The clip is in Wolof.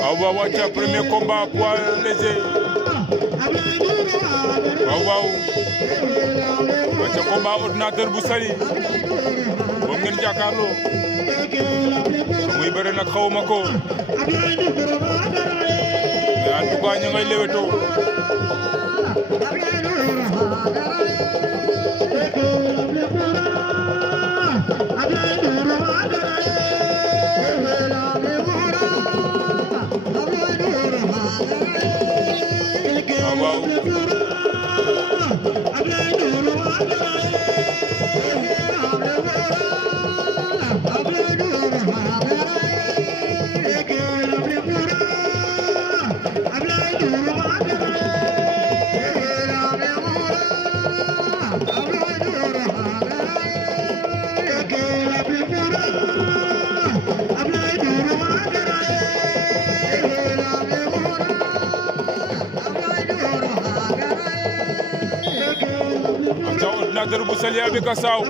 waaw waaw acca premier combat poids léger waaw waaw acca combat ordinateur bu Saly moom ngeen jàkkaarloo muy bëre nag xawma ko mais en tout cas ñu ngay leweto waaw ordinateur bu Saly avec Kassaw